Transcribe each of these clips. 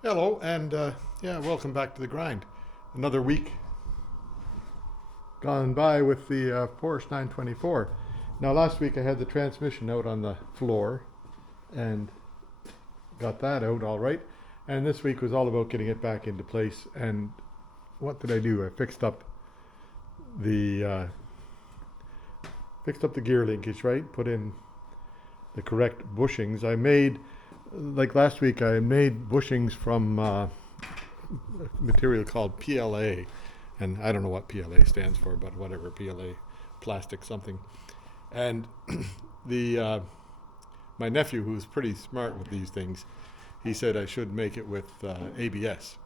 Hello, and yeah, welcome back to the grind. Another week gone by with the Porsche 924. Now, last week I had the transmission out on the floor and got that out all right. And this week was all about getting it back into place. And what did I do? I the fixed up the gear linkage, right? Put in the correct bushings. I made, like last week, I made bushings from material called PLA, and I don't know what PLA stands for, but whatever, PLA, plastic something. And the my nephew, who's pretty smart with these things, he said I should make it with ABS.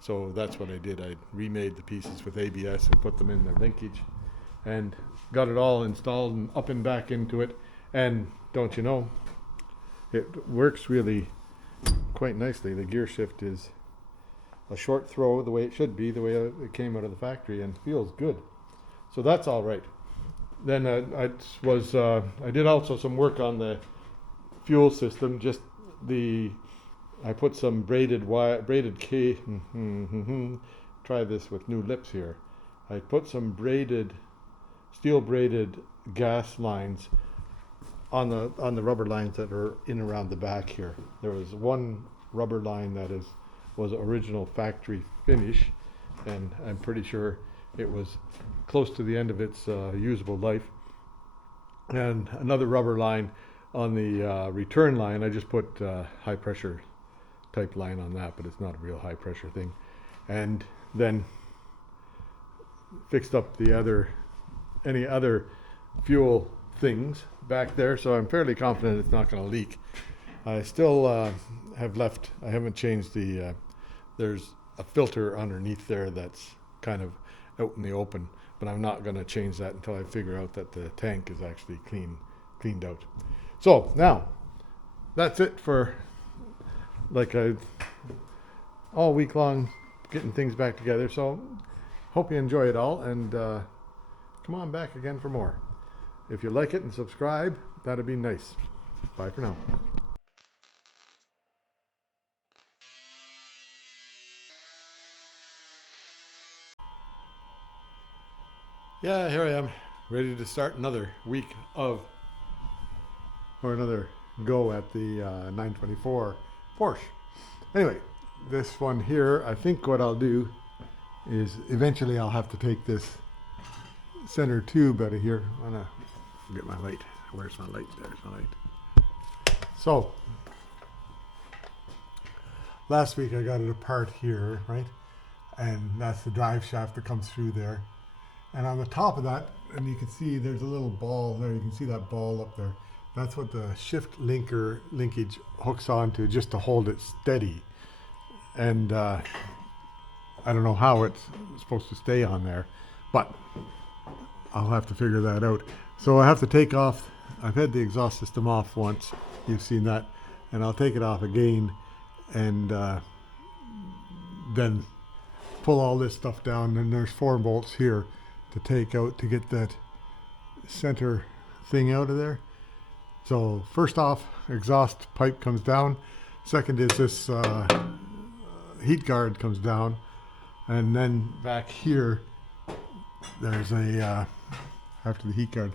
So that's what I did. I remade the pieces with ABS and put them in the linkage and got it all installed and up and back into it. And don't you know, it works really quite nicely. The gear shift is a short throw, the way it should be, the way it came out of the factory, and feels good. So that's all right. Then I did also some work on the fuel system. I put some braided wire, try this with new lips here. I put some steel braided gas lines on the rubber lines that are in around the back here. There was one rubber line that was original factory finish, and I'm pretty sure it was close to the end of its usable life. And another rubber line on the return line. I just put high pressure type line on that, but it's not a real high pressure thing. And then fixed up any other fuel things back there, so I'm fairly confident it's not going to leak. I still I haven't changed there's a filter underneath there that's kind of out in the open, but I'm not going to change that until I figure out that the tank is actually cleaned out. So now, that's it for all week long getting things back together. So hope you enjoy it all, and come on back again for more. If you like it and subscribe, that'd be nice. Bye for now. Yeah, here I am, ready to start another week another go at the 924 Porsche. Anyway, this one here, I think what I'll do is eventually I'll have to take this center tube out of here. I'm gonna get my light. Where's my light? There's my light. So, last week I got it apart here, right? And that's the drive shaft that comes through there. And on the top of that, and you can see there's a little ball there. You can see that ball up there. That's what the shift linkage hooks onto, just to hold it steady. And I don't know how it's supposed to stay on there, but I'll have to figure that out. So I have to take off. I've had the exhaust system off once. You've seen that. And I'll take it off again and then pull all this stuff down. And there's 4 bolts here to take out to get that center thing out of there. So first off, exhaust pipe comes down. Second is this heat guard comes down. And then back here, there's after the heat guard,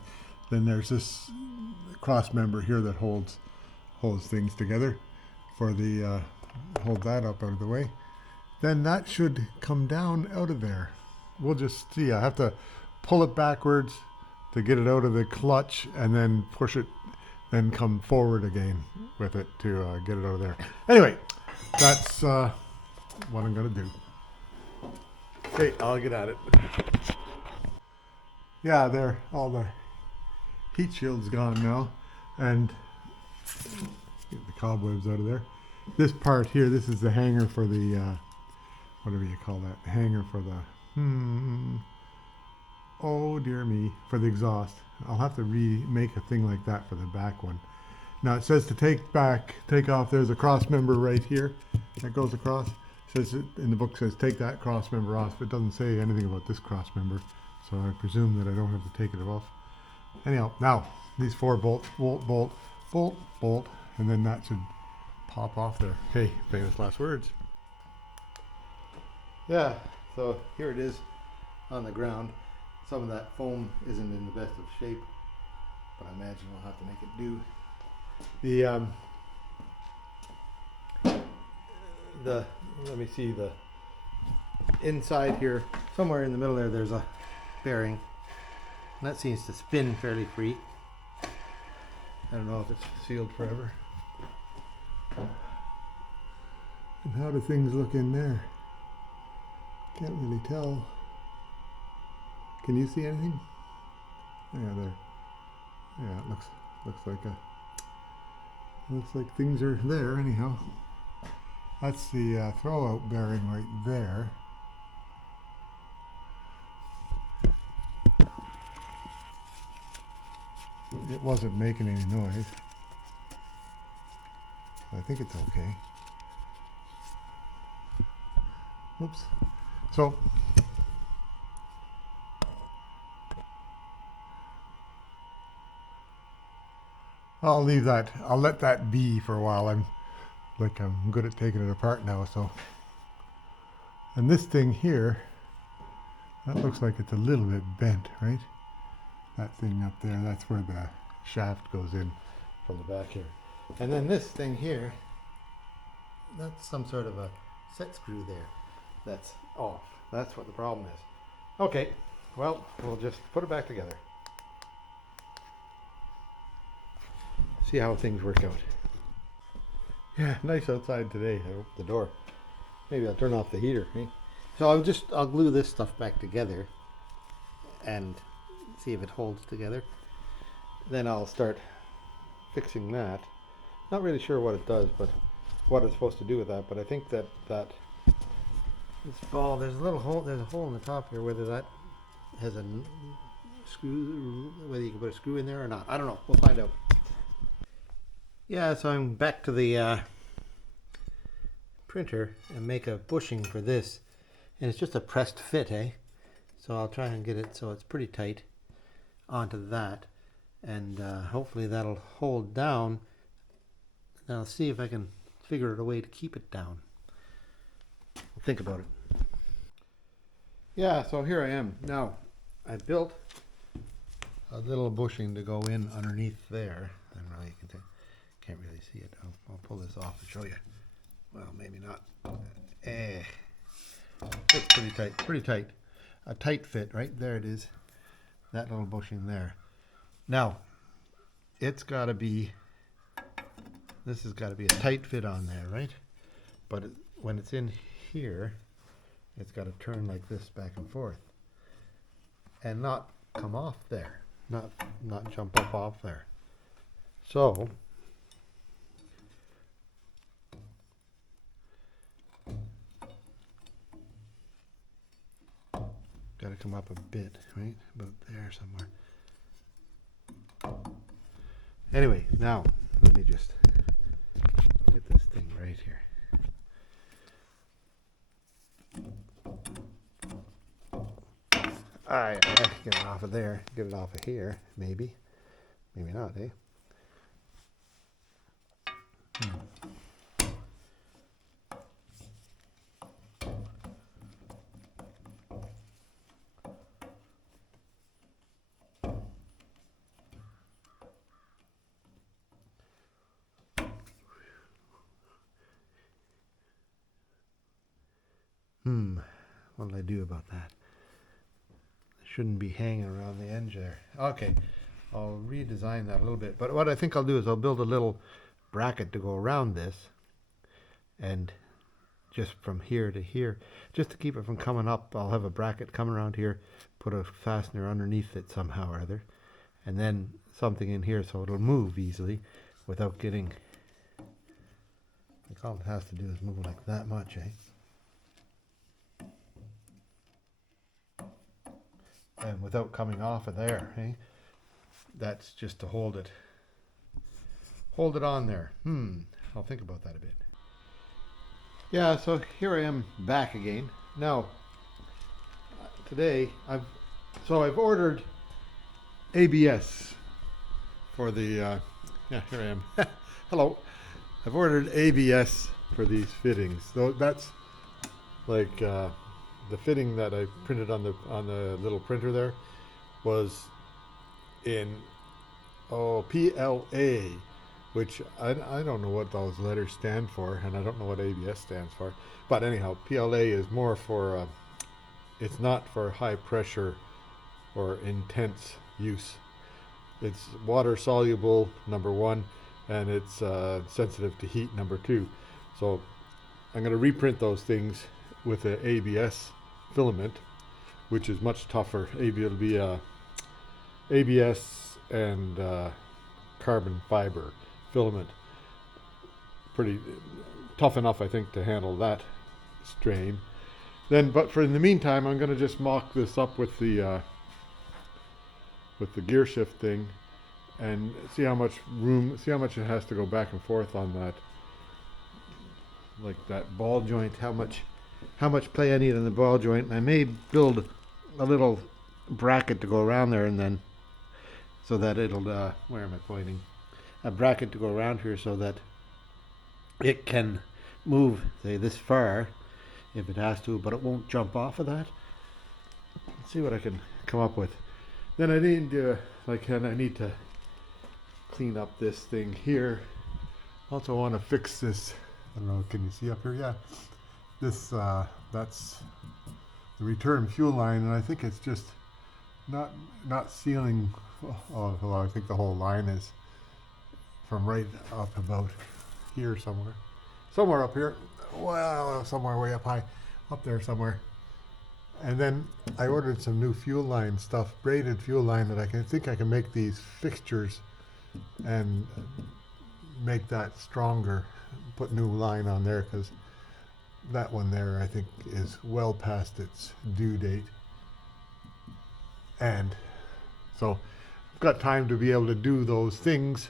then there's this cross member here that holds things together for the, hold that up out of the way. Then that should come down out of there. We'll just see. I have to pull it backwards to get it out of the clutch and then push it, then come forward again with it to get it out of there. Anyway, that's what I'm going to do. Okay, I'll get at it. Yeah, there, all the heat shield's gone now, and get the cobwebs out of there. This part here, this is the hanger for the whatever you call that, hanger for the oh dear me, for the exhaust. I'll have to remake a thing like that for the back one. Now it says to take off, there's a cross member right here that goes across. It says in the book, says take that cross member off. It doesn't say anything about this cross member, so I presume that I don't have to take it off. Anyhow, now these 4 bolts, bolt, bolt, bolt, bolt, and then that should pop off there. Okay, famous last words. Yeah, so here it is on the ground. Some of that foam isn't in the best of shape, but I imagine we'll have to make it do. The let me see, the inside here, somewhere in the middle there, there's a bearing, and that seems to spin fairly free. I don't know if it's sealed forever. And how do things look in there? Can't really tell. Can you see anything? Yeah, there. Yeah, it looks like things are there anyhow. That's the throwout bearing right there. It wasn't making any noise. I think it's okay. Oops. So I'll leave that. I'll let that be for a while. I'm good at taking it apart now. So, and this thing here, that looks like it's a little bit bent, right? That thing up there, that's where the shaft goes in from the back here. And then this thing here, that's some sort of a set screw there. That's off. That's what the problem is. Okay, well, we'll just put it back together. See how things work out. Yeah, nice outside today. I opened the door. Maybe I'll turn off the heater. Eh? So I'll glue this stuff back together and see if it holds together. Then I'll start fixing that. Not really sure what it does, but what it's supposed to do with that. But I think that this ball, there's a little hole. There's a hole in the top here. Whether that has a screw, whether you can put a screw in there or not, I don't know. We'll find out. Yeah, so I'm back to the printer and make a bushing for this, and it's just a pressed fit, eh? So I'll try and get it so it's pretty tight onto that, and hopefully that'll hold down. And I'll see if I can figure out a way to keep it down. I'll think about it. Yeah, so here I am. Now, I built a little bushing to go in underneath there. I don't know, you can't really see it. I'll pull this off and show you. Well, maybe not. It's pretty tight. A tight fit, right? There it is. That little bushing there. Now, this has got to be a tight fit on there, right? But when it's in here, it's got to turn like this back and forth. And not come off there. Not jump up off there. So, got to come up a bit, right? About there somewhere. Anyway, now let me just get this thing right here. Alright, get it off of there. Get it off of here, maybe. Maybe not, eh? What did I do about that? Shouldn't be hanging around the edge there. Okay, I'll redesign that a little bit. But what I think I'll do is I'll build a little bracket to go around this, and just from here to here, just to keep it from coming up, I'll have a bracket come around here, put a fastener underneath it somehow or other, and then something in here so it'll move easily without getting, like all it has to do is move like that much, eh? And without coming off of there, eh? That's just to hold it on there. I'll think about that a bit. Yeah, so here I am back again. Now, today I've ordered ABS for the yeah, here I am. Hello. I've ordered ABS for these fittings. So that's like the fitting that I printed on the little printer there was in PLA, which I don't know what those letters stand for, and I don't know what ABS stands for. But anyhow, PLA is more for it's not for high pressure or intense use. It's water soluble, number one, and it's sensitive to heat, number two. So I'm going to reprint those things with an ABS filament, which is much tougher. It'll be ABS and carbon fiber filament. Pretty tough enough, I think, to handle that strain. Then, but for in the meantime, I'm going to just mock this up with the gear shift thing, and see how much room, see how much it has to go back and forth on that, like that ball joint. How much play I need on the ball joint. And I may build a little bracket to go around there, and then so that it'll where am I pointing? A bracket to go around here so that it can move, say, this far if it has to, but it won't jump off of that. Let's see what I can come up with. Then I need I need to clean up this thing here. Also want to fix this. I don't know, can you see up here? Yeah, this that's the return fuel line, and I think it's just not sealing. Oh, well, I think the whole line is from right up about here somewhere up here. Well, somewhere way up high, up there somewhere. And then I ordered some new fuel line stuff, braided fuel line, that I think I can make these fixtures and make that stronger. Put new line on there, because that one there I think is well past its due date. And so I've got time to be able to do those things.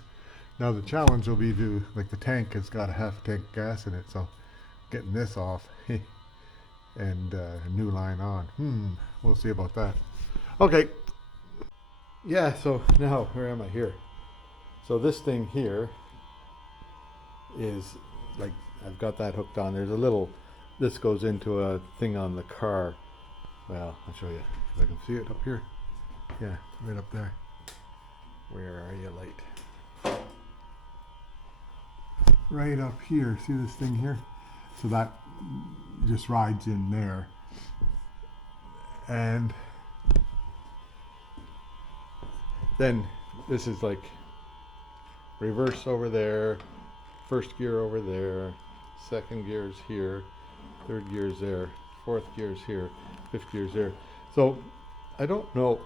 Now the challenge will be to, like, the tank has got a half tank gas in it, so getting this off and a new line on. We'll see about that. Okay. Yeah, so now where am I here? So this thing here is, like, I've got that hooked on. There's a little, this goes into a thing on the car. Well, I'll show you if I can see it up here. Yeah, right up there. Where are you, light? Right up here. See this thing here? So that just rides in there. And then this is like reverse over there, first gear over there, second gear's here, third gear's there, fourth gear's here, fifth gear's there. So I don't know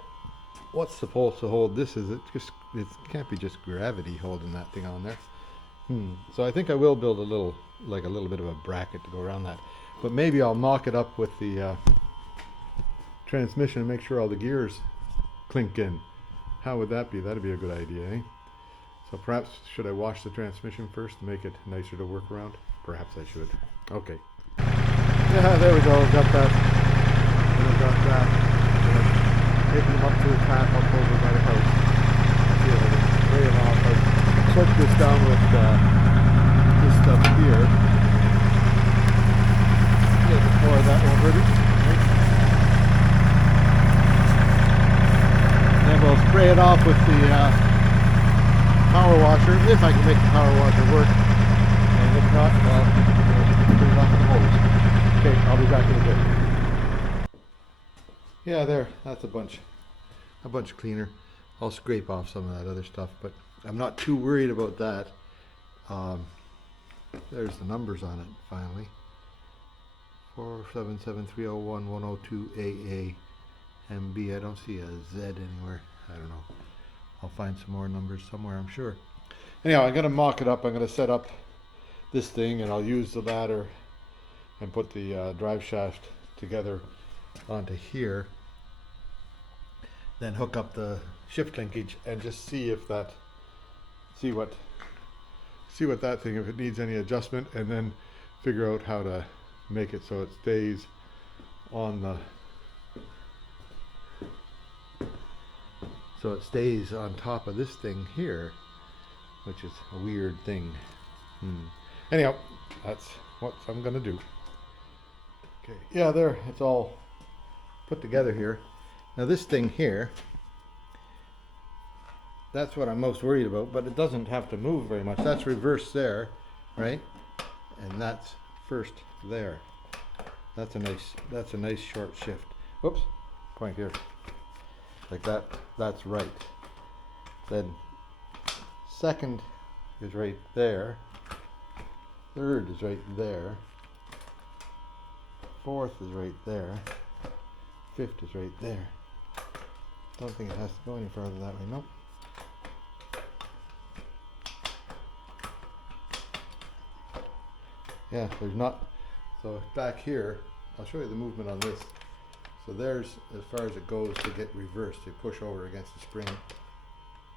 what's supposed to hold this. Is it just, it can't be just gravity holding that thing on there. So I think I will build a little bit of a bracket to go around that. But maybe I'll mock it up with the transmission and make sure all the gears clink in. How would that be? That'd be a good idea, eh? So perhaps, should I wash the transmission first to make it nicer to work around? Perhaps I should. Okay. Yeah, there we go. Got that. And I got that. And taking them up to the path up over by the house. See if I can spray them off. I took this down with this stuff here. Yeah, before that won't hurt it. Right? Then we'll spray it off with the power washer, if I can make the power washer work. And if not, well, we'll put it off in the hose. Okay, I'll be back in a bit. Yeah, there, that's a bunch cleaner. I'll scrape off some of that other stuff, but I'm not too worried about that. There's the numbers on it, finally. 477301102AA MB. I don't see a Z anywhere. I don't know. I'll find some more numbers somewhere, I'm sure. Anyhow, I'm going to mock it up. I'm going to set up this thing, and I'll use the ladder and put the drive shaft together onto here. Then hook up the shift linkage and just see if that, see what that thing, if it needs any adjustment, and then figure out how to make it so it stays on the, so it stays on top of this thing here, which is a weird thing. Anyhow, that's what I'm gonna do. Okay, yeah, there, it's all put together here. Now this thing here, that's what I'm most worried about, but it doesn't have to move very much. That's reverse there, right? And that's first there. That's a nice short shift. Whoops, point here. Like that, that's right. Then second is right there. Third is right there. Fourth is right there. Fifth is right there. Don't think it has to go any further that way, nope. Yeah, there's not, so back here, I'll show you the movement on this. So there's as far as it goes to get reversed. You push over against the spring.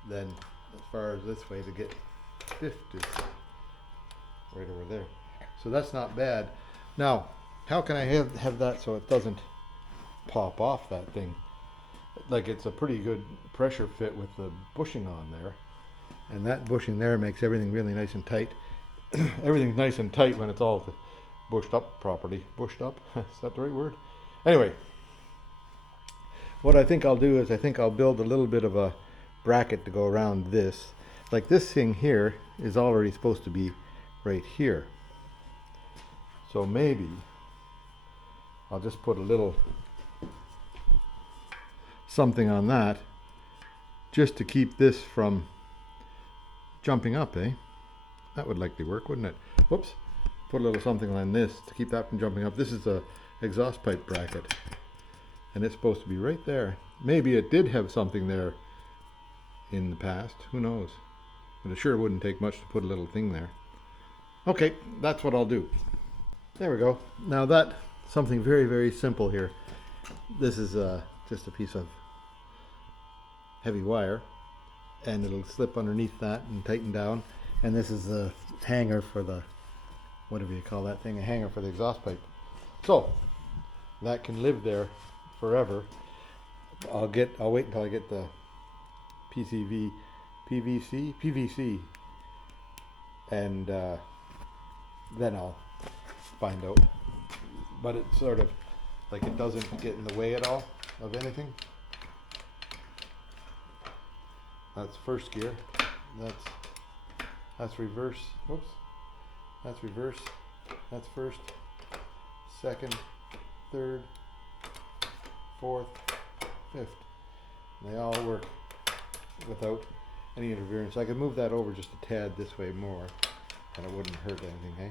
Then as far as this way to get fifth is right over there. So that's not bad. Now, how can I have that so it doesn't pop off that thing? Like it's a pretty good pressure fit with the bushing on there. And that bushing there makes everything really nice and tight. Everything's nice and tight when it's all bushed up properly. Bushed up? Is that the right word? Anyway, what I think I'll do is I think I'll build a little bit of a bracket to go around this. Like this thing here is already supposed to be right here. So maybe I'll just put a little something on that just to keep this from jumping up, eh? That would likely work, wouldn't it? Whoops. Put a little something on this to keep that from jumping up. This is a exhaust pipe bracket. And it's supposed to be right there. Maybe it did have something there in the past. Who knows? But it sure wouldn't take much to put a little thing there. Okay, that's what I'll do. There we go. Now that, something very, very simple here. This is just a piece of heavy wire. And it'll slip underneath that and tighten down. And this is the hanger for the, whatever you call that thing, a hanger for the exhaust pipe. So, that can live there forever. I'll wait until I get the PVC, and then I'll find out. But it's sort of like it doesn't get in the way at all of anything. That's first gear. That's reverse. Whoops. That's reverse. That's first, second, third, fourth, fifth. And they all work without any interference. I could move that over just a tad this way more, and it wouldn't hurt anything, hey?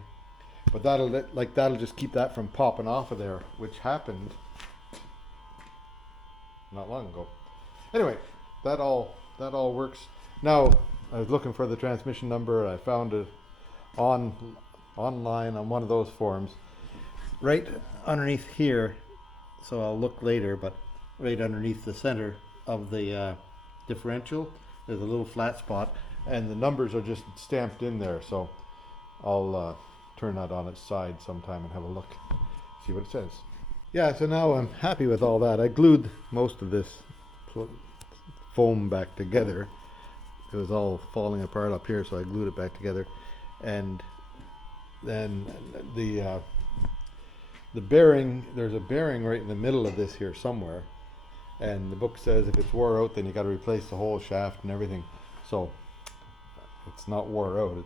But that'll just keep that from popping off of there, which happened not long ago. Anyway, that all works. Now, I was looking for the transmission number. I found it online on one of those forums. Right underneath here, so I'll look later, but right underneath the center of the differential, there's a little flat spot, and the numbers are just stamped in there. So I'll turn that on its side sometime and have a look, see what it says. Yeah, so now I'm happy with all that. I glued most of this foam back together. It was all falling apart up here, so I glued it back together. And then the bearing, there's a bearing right in the middle of this here somewhere, and the book says if it's wore out, then you got to replace the whole shaft and everything. So it's not wore out.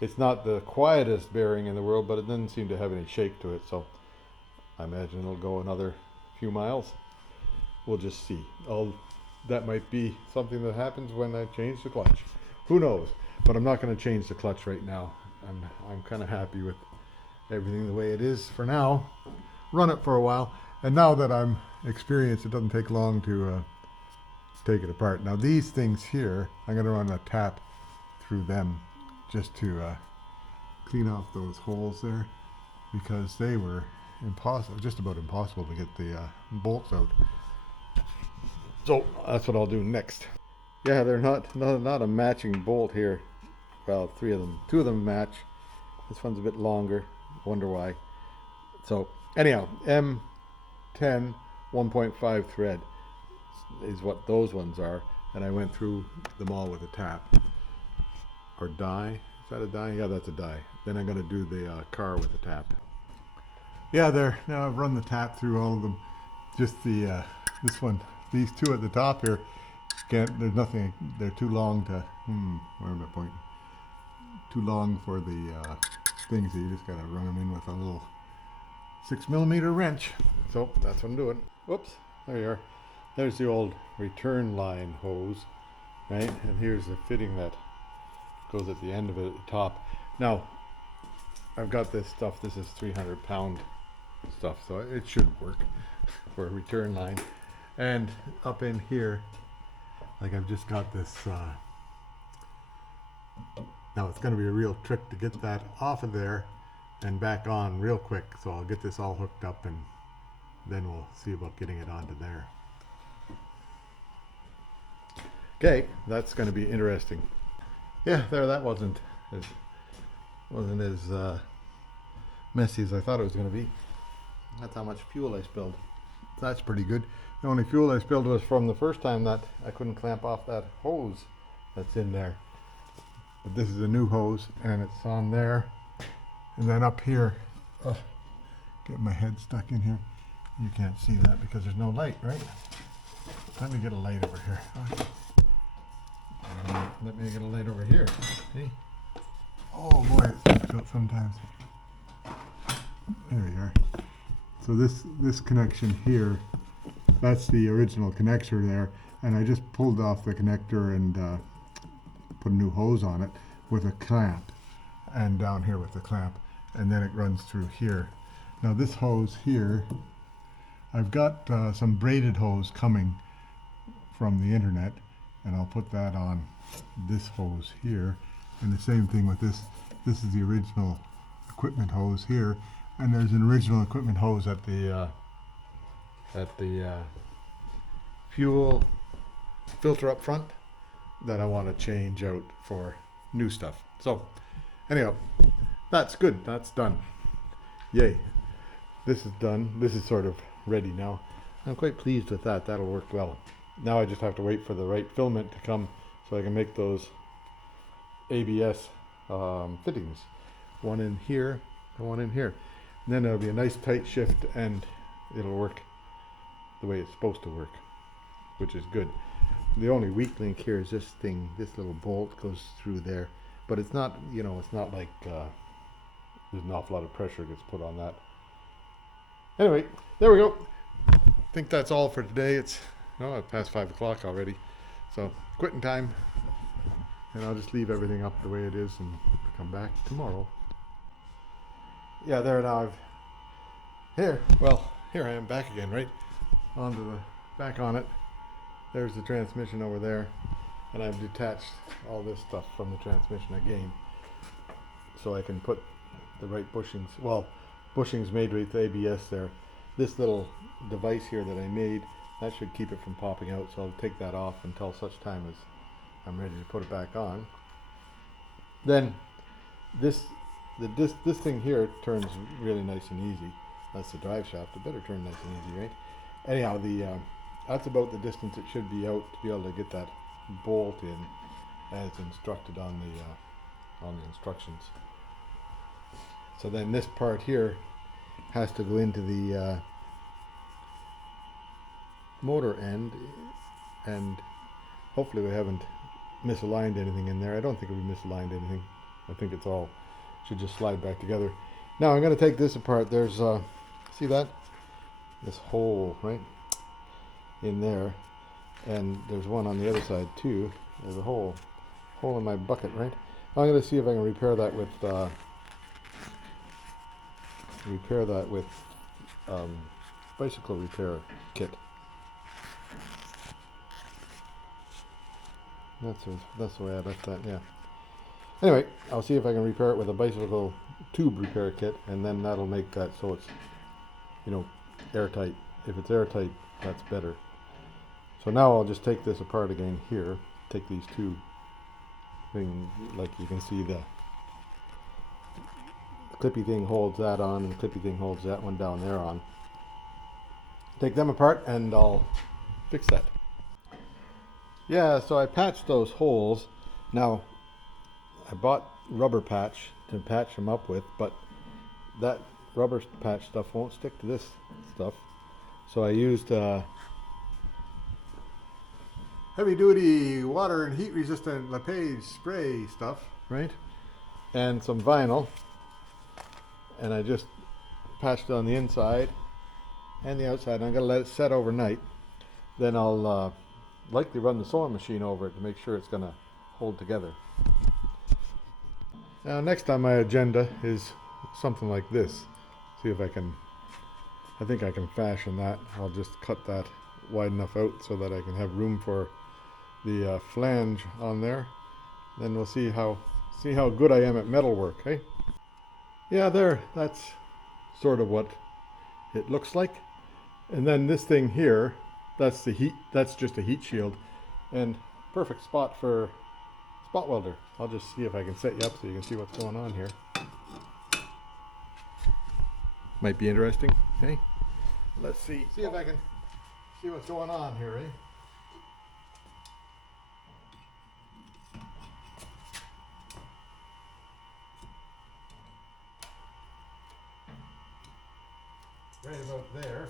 It's not the quietest bearing in the world, but it doesn't seem to have any shake to it, so I imagine it'll go another few miles. We'll just see. That might be something that happens when I change the clutch. Who knows? But I'm not going to change the clutch right now. I'm kind of happy with everything the way it is for now. Run it for a while, and now that I'm experienced, it doesn't take long to take it apart. Now these things here, I'm going to run a tap through them just to clean off those holes there, because they were impossible, just about impossible to get the bolts out. So that's what I'll do next. Yeah, they're not a matching bolt here. Well, three of them. Two of them match. This one's a bit longer. Wonder why. So anyhow, M10 1.5 thread is what those ones are. And I went through them all with a tap. Or die. Is that a die? Yeah, that's a die. Then I'm going to do the car with a tap. Yeah, there. Now I've run the tap through all of them. Just the this one, these two at the top here, can't. There's nothing. They're too long to. Where am I pointing? Too long for the thing, so you just gotta run them in with a little 6mm wrench. So that's what I'm doing. Whoops, there you are. There's the old return line hose, right? And here's the fitting that goes at the end of it at the top. Now, I've got this stuff. This is 300-pound stuff, so it should work for a return line. And up in here, like I've just got this. Now it's going to be a real trick to get that off of there and back on real quick. So I'll get this all hooked up and then we'll see about getting it onto there. Okay, that's going to be interesting. Yeah, there, that wasn't as messy as I thought it was going to be. That's how much fuel I spilled. That's pretty good. The only fuel I spilled was from the first time that I couldn't clamp off that hose that's in there. But this is a new hose and it's on there. And then up here, get my head stuck in here. You can't see that because there's no light, right? Let me get a light over here. Let me get a light over here. See? Oh boy, it's difficult sometimes. There we are. So this connection here, that's the original connector there, and I just pulled off the connector and put a new hose on it with a clamp, and down here with the clamp, and then it runs through here. Now this hose here, I've got some braided hose coming from the internet, and I'll put that on this hose here, and the same thing with this. This is the original equipment hose here, and there's an original equipment hose at the fuel filter up front that I want to change out for new stuff. So anyhow, that's good. That's done. Yay. This is done. This is sort of ready now. I'm quite pleased with that. That'll work well. Now I just have to wait for the right filament to come so I can make those ABS fittings. One in here and one in here. And then it'll be a nice tight shift and it'll work the way it's supposed to work, which is good. The only weak link here is this thing, this little bolt goes through there, but it's not, it's not like there's an awful lot of pressure gets put on that. Anyway, there we go. I think that's all for today. It's past 5 o'clock already, so quitting time, and I'll just leave everything up the way it is and come back tomorrow. Yeah, there now. Here I am back again, right back on it. There's the transmission over there, and I've detached all this stuff from the transmission again, so I can put the right bushings. Well, bushings made with ABS there. This little device here that I made, that should keep it from popping out, so I'll take that off until such time as I'm ready to put it back on. Then this thing here turns really nice and easy. That's the drive shaft. It better turn nice and easy, right? Anyhow, that's about the distance it should be out to be able to get that bolt in as instructed on the instructions. So then this part here has to go into the motor end, and hopefully we haven't misaligned anything in there. I don't think we misaligned anything. I think it's all should just slide back together. Now I'm going to take this apart. There's see that? This hole right in there, and there's one on the other side too. There's a hole in my bucket, right? I'm going to see if I can repair that with bicycle repair kit. That's the way I left that, yeah. Anyway, I'll see if I can repair it with a bicycle tube repair kit, and then that'll make that so it's, airtight. If it's airtight, that's better. So now I'll just take this apart again here. Take these two things, like you can see the clippy thing holds that on, and the clippy thing holds that one down there on. Take them apart and I'll fix that. Yeah, so I patched those holes. Now, I bought rubber patch to patch them up with, but that rubber patch stuff won't stick to this stuff. So I used heavy duty water and heat resistant linkage spray stuff, right? And some vinyl. And I just patched it on the inside and the outside. And I'm gonna let it set overnight. Then I'll likely run the sewing machine over it to make sure it's gonna hold together. Now next on my agenda is something like this. See if I think I can fashion that. I'll just cut that wide enough out so that I can have room for the flange on there. Then we'll see how good I am at metalwork, hey? Yeah, there, that's sort of what it looks like. And then this thing here, that's just a heat shield, and perfect spot for spot welder. I'll just see if I can set you up so you can see what's going on here. Might be interesting, okay? Let's see if I can see what's going on here, eh? Right about there.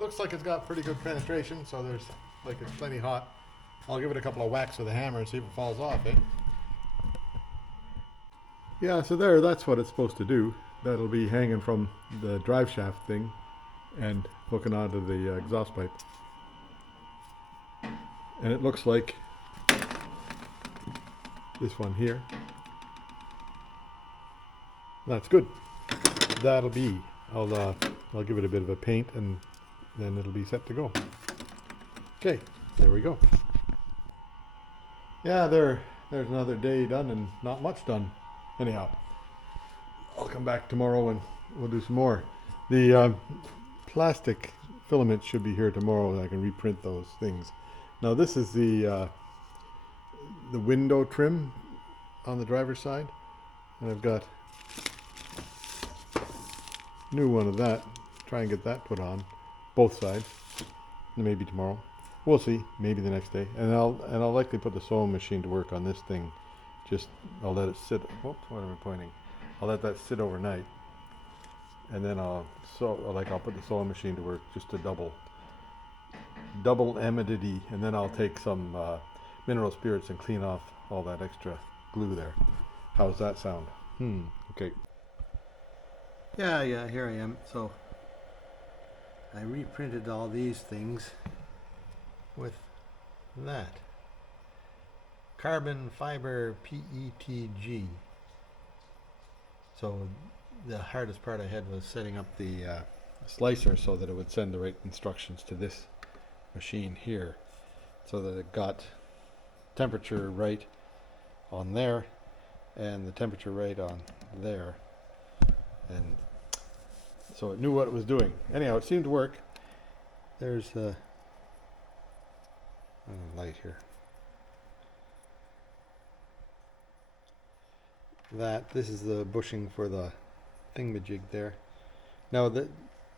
Looks like it's got pretty good penetration, so it's plenty hot. I'll give it a couple of whacks with a hammer and see if it falls off, eh? Yeah, so that's what it's supposed to do. That'll be hanging from the drive shaft thing and hooking onto the exhaust pipe. And it looks like this one here. That's good. That'll be. I'll give it a bit of a paint and then it'll be set to go. Okay, there we go. Yeah, there's another day done and not much done. Anyhow, I'll come back tomorrow and we'll do some more. The plastic filaments should be here tomorrow and I can reprint those things. Now this is the window trim on the driver's side, and I've got a new one of that. Try and get that put on both sides. Maybe tomorrow. We'll see. Maybe the next day. And I'll likely put the sewing machine to work on this thing. I'll let it sit. Whoops, what am I pointing? I'll let that sit overnight, and then I'll put the sewing machine to work just to double amidity, and then I'll take some mineral spirits and clean off all that extra glue there. How's that sound? Okay. Yeah, here I am. So I reprinted all these things with that. Carbon fiber PETG. So the hardest part I had was setting up the slicer so that it would send the right instructions to this machine here, so that it got temperature right on there and the temperature right on there, and so it knew what it was doing. Anyhow, it seemed to work. There's a light here. This is the bushing for the thingamajig there. Now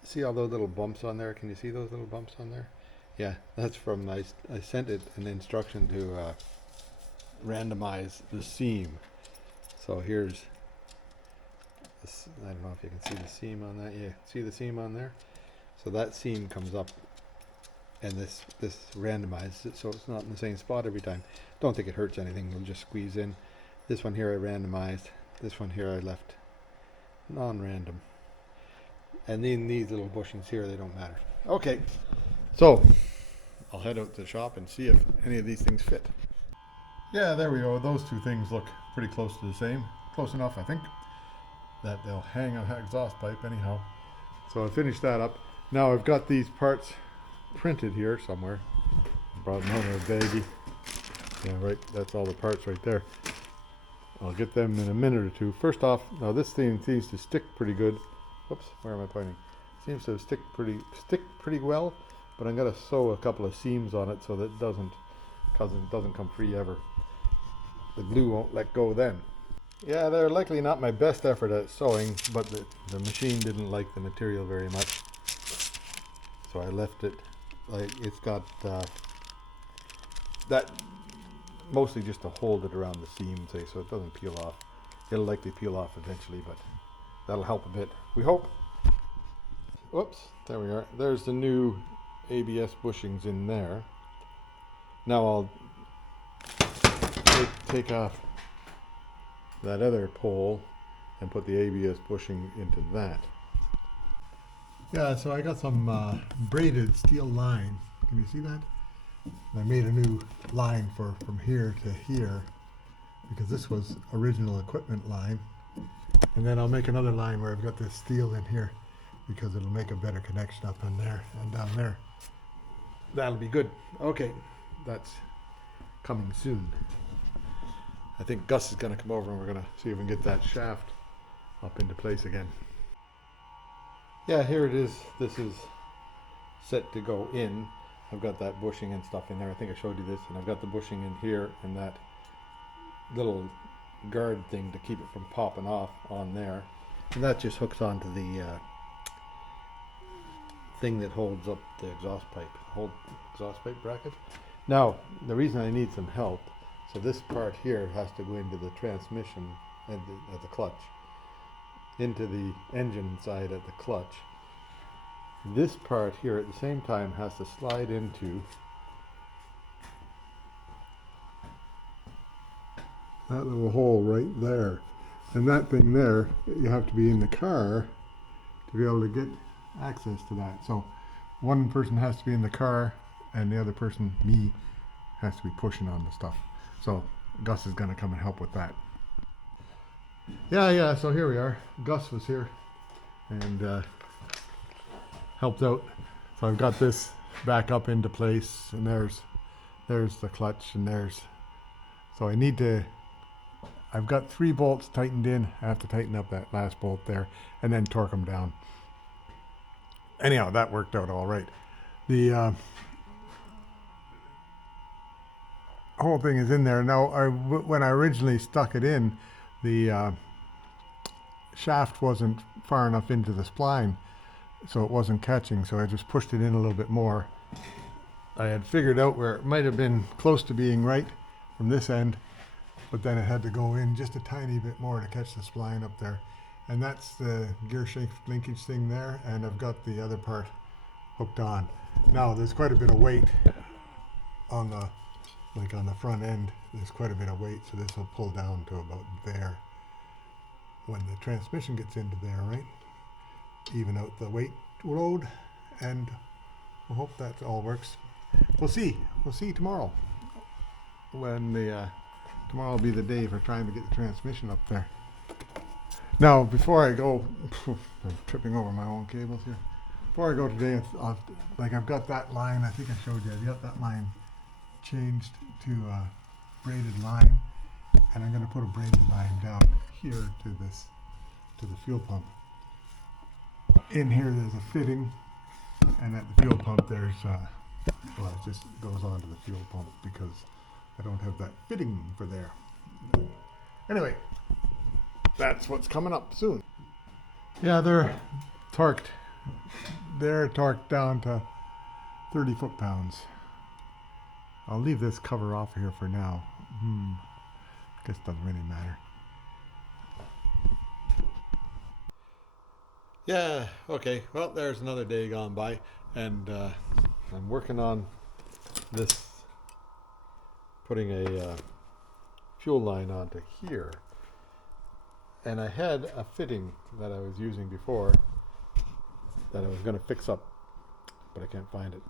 see all those little bumps on there? Can you see those little bumps on there? Yeah, that's from, I sent it an instruction to randomize the seam. So here's this, I don't know if you can see the seam on that. Yeah, see the seam on there? So that seam comes up, and this randomizes it so it's not in the same spot every time. Don't think it hurts anything, it'll just squeeze in. This one here I randomized. This one here I left non-random. And then these little bushings here, they don't matter. Okay, so I'll head out to the shop and see if any of these things fit. Yeah, there we go. Those two things look pretty close to the same. Close enough, I think, that they'll hang on that exhaust pipe anyhow. So I finished that up. Now I've got these parts printed here somewhere. Brought them out in a baggie. Yeah, right, that's all the parts right there. I'll get them in a minute or two. First off, now this thing seems to stick pretty good. Whoops, where am I pointing? Seems to stick pretty well, but I'm gonna sew a couple of seams on it so that it doesn't come free ever. The glue won't let go then. Yeah, they're likely not my best effort at sewing, but the machine didn't like the material very much, so I left it like it's got that mostly just to hold it around the seam, say, so it doesn't peel off. It'll likely peel off eventually, but that'll help a bit, we hope. Whoops, there we are. There's the new ABS bushings in there. Now I'll take off that other pole and put the ABS bushing into that. Yeah, so I got some braided steel line. Can you see that? I made a new line from here to here because this was original equipment line. And then I'll make another line where I've got this steel in here because it'll make a better connection up in there and down there. That'll be good. Okay, that's coming soon. I think Gus is going to come over and we're going to see if we can get that shaft up into place again. Yeah, here it is. This is set to go in. I've got that bushing and stuff in there. I think I showed you this, and I've got the bushing in here and that little guard thing to keep it from popping off on there. And that just hooks onto the thing that holds up the exhaust pipe bracket. Now, the reason I need some help, so this part here has to go into the transmission and the clutch, into the engine side at the clutch. This part here at the same time has to slide into that little hole right there. And that thing there, you have to be in the car to be able to get access to that. So one person has to be in the car and the other person, me, has to be pushing on the stuff. So Gus is going to come and help with that. Yeah, so here we are. Gus was here and helped out. So I've got this back up into place, and there's the clutch, and so I've got 3 bolts tightened in. I have to tighten up that last bolt there and then torque them down. Anyhow, that worked out all right. The whole thing is in there. Now, when I originally stuck it in, the shaft wasn't far enough into the spline, so it wasn't catching, so I just pushed it in a little bit more. I had figured out where it might have been close to being right from this end, but then it had to go in just a tiny bit more to catch the spline up there. And that's the gear shift linkage thing there, and I've got the other part hooked on. Now there's quite a bit of weight on the front end. There's quite a bit of weight, so this will pull down to about there. When the transmission gets into there, right? Even out the weight load, and we'll hope that all works. We'll see tomorrow when tomorrow will be the day for trying to get the transmission up there. Now before I go, I'm tripping over my own cables here. Before I go today, I've got that line, I think I showed you, I've got that line changed to a braided line, and I'm going to put a braided line down here to the fuel pump. In here there's a fitting, and at the fuel pump there's well, it just goes on to the fuel pump because I don't have that fitting for there. Anyway, that's what's coming up soon. Yeah, they're torqued down to 30 foot-pounds. I'll leave this cover off here for now. I guess it doesn't really matter. Yeah, okay, well, there's another day gone by, and I'm working on this, putting a fuel line onto here. And I had a fitting that I was using before that I was going to fix up, but I can't find it.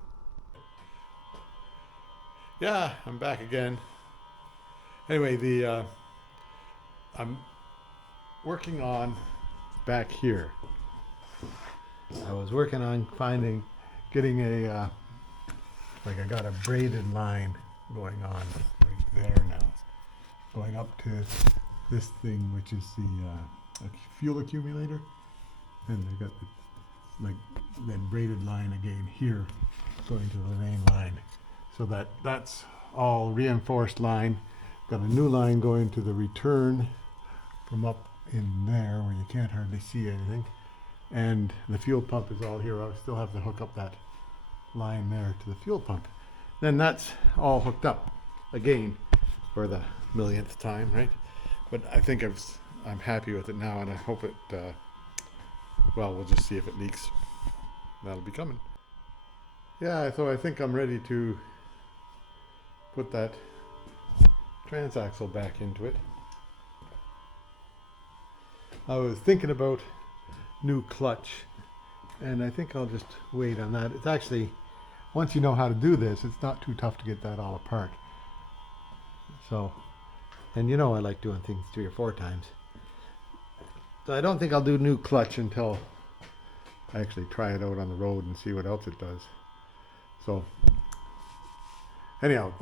Yeah, I'm back again. Anyway, I'm working on back here. I was working on getting a, like I got a braided line going on right there now. Going up to this thing, which is the fuel accumulator. And I got that braided line again here going to the main line. So that's all reinforced line. Got a new line going to the return from up in there where you can't hardly see anything. And the fuel pump is all here. I still have to hook up that line there to the fuel pump. Then that's all hooked up again for the millionth time, right? But I think I'm happy with it now, and I hope it, well, we'll just see if it leaks. That'll be coming. Yeah, so I think I'm ready to put that transaxle back into it. I was thinking about new clutch, and I think I'll just wait on that. It's actually, once you know how to do this, it's not too tough to get that all apart. So, and you know I like doing things 3 or 4 times. So I don't think I'll do new clutch until I actually try it out on the road and see what else it does. So anyhow,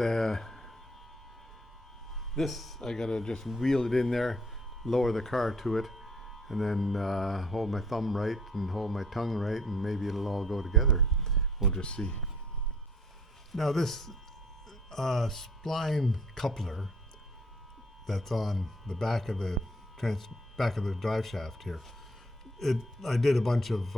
this I gotta just wheel it in there, lower the car to it, and then hold my thumb right and hold my tongue right, and maybe it'll all go together. We'll just see. Now this spline coupler that's on the back of the drive shaft here, I did a bunch of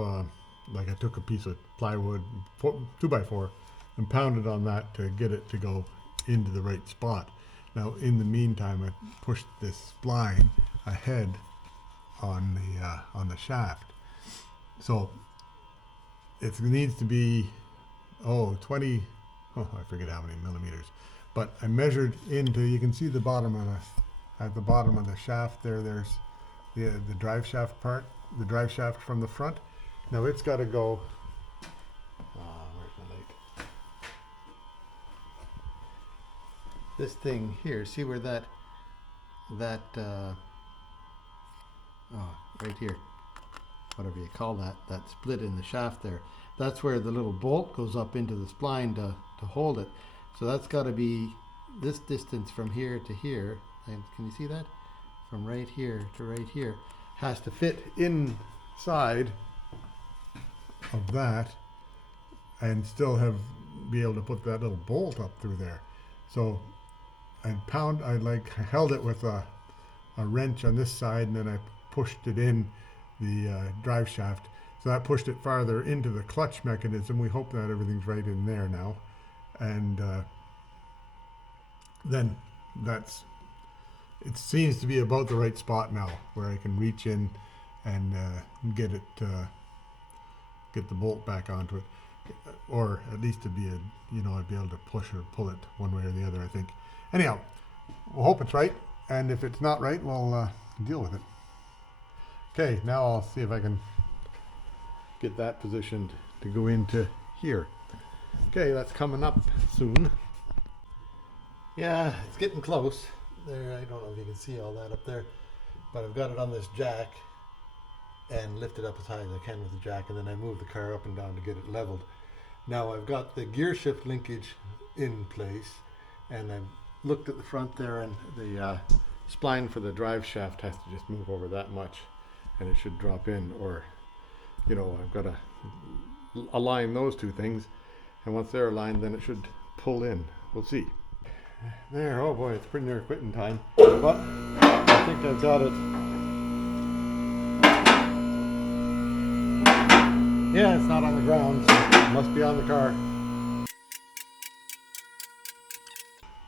like I took a piece of plywood 2x4 and pounded on that to get it to go into the right spot. Now in the meantime I pushed this spline ahead on the shaft, so it needs to be 20, I forget how many millimeters, but I measured into, you can see the bottom of at the bottom of the shaft there, there's the drive shaft part, the drive shaft from the front. Now it's got to go, where's my light? This thing here, see where that right here, whatever you call that split in the shaft there, that's where the little bolt goes up into the spline to hold it. So that's got to be this distance from here to here, and can you see that? From right here to right here has to fit inside of that and still be able to put that little bolt up through there. So I held it with a wrench on this side, and then I pushed it in the drive shaft. So that pushed it farther into the clutch mechanism. We hope that everything's right in there now. And then it seems to be about the right spot now where I can reach in and get the bolt back onto it, or at least to be I'd be able to push or pull it one way or the other, I think. Anyhow, we'll hope it's right, and if it's not right, we'll deal with it. Okay, now I'll see if I can get that positioned to go into here. Okay, that's coming up soon. Yeah, it's getting close. There, I don't know if you can see all that up there, but I've got it on this jack and lift it up as high as I can with the jack, and then I move the car up and down to get it leveled. Now I've got the gear shift linkage in place, and I've looked at the front there, and the spline for the drive shaft has to just move over that much, and it should drop in, or I've got to align those two things, and once they're aligned, then it should pull in. We'll see. There, oh boy, it's pretty near quitting time, but I think I've got it. Yeah, it's not on the ground, so it must be on the car.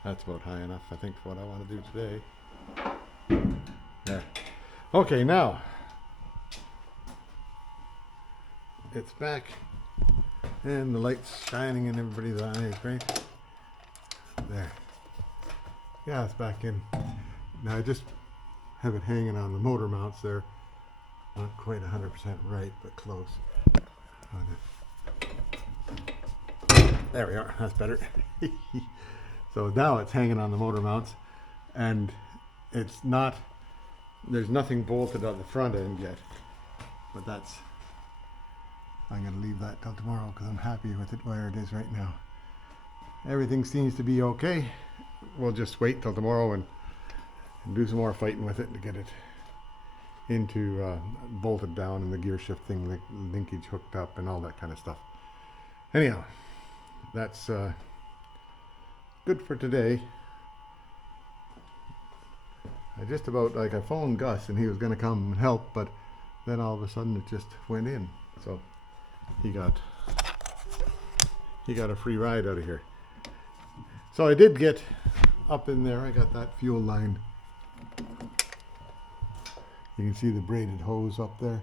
That's about high enough, I think, for what I want to do today. There. Okay, now it's back, and the light's shining in everybody's eyes, right? There. Yeah, it's back in. Now I just have it hanging on the motor mounts there. Not quite 100% right, but close. There we are, that's better. So now it's hanging on the motor mounts, and it's not, there's nothing bolted on the front end yet, but that's, I'm going to leave that till tomorrow because I'm happy with it where it is right now. Everything seems to be okay. We'll just wait till tomorrow and do some more fighting with it to get it into bolted down and the gear shift thing, the linkage hooked up and all that kind of stuff. Anyhow, that's good for today. I just about, like, I phoned Gus and he was going to come and help, but then all of a sudden it just went in. So he got a free ride out of here. So I did get up in there. I got that fuel line. You can see the braided hose up there.